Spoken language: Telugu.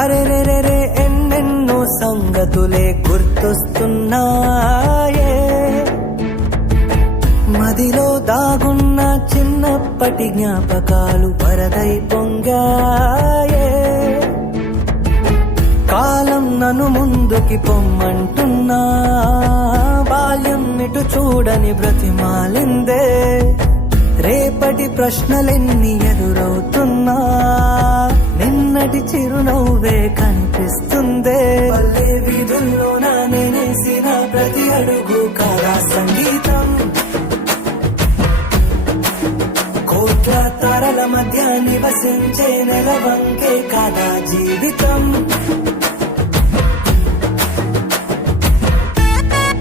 అరే రే రే రే ఎన్నెన్నో సంగతులే గుర్తొస్తున్నాయే, మదిలో దాగున్న చిన్నప్పటి జ్ఞాపకాలు వరదై పొంగాయే. కాలం నన్ను ముందుకి పొమ్మంటున్నా, బాల్యం ఇటు చూడని బ్రతిమాలిందే. రేపటి ప్రశ్నలెన్ని ఎదురవుతున్నా, నిన్నటి చిరునవ్వే కనిపిస్తుందే. పల్లె వీధుల్లో నా నేనేసిన ప్రతి అడుగు కాదా సంగీతం, కోట్ల తారల మధ్య నివసించే నెలవంకే కాదా జీవితం.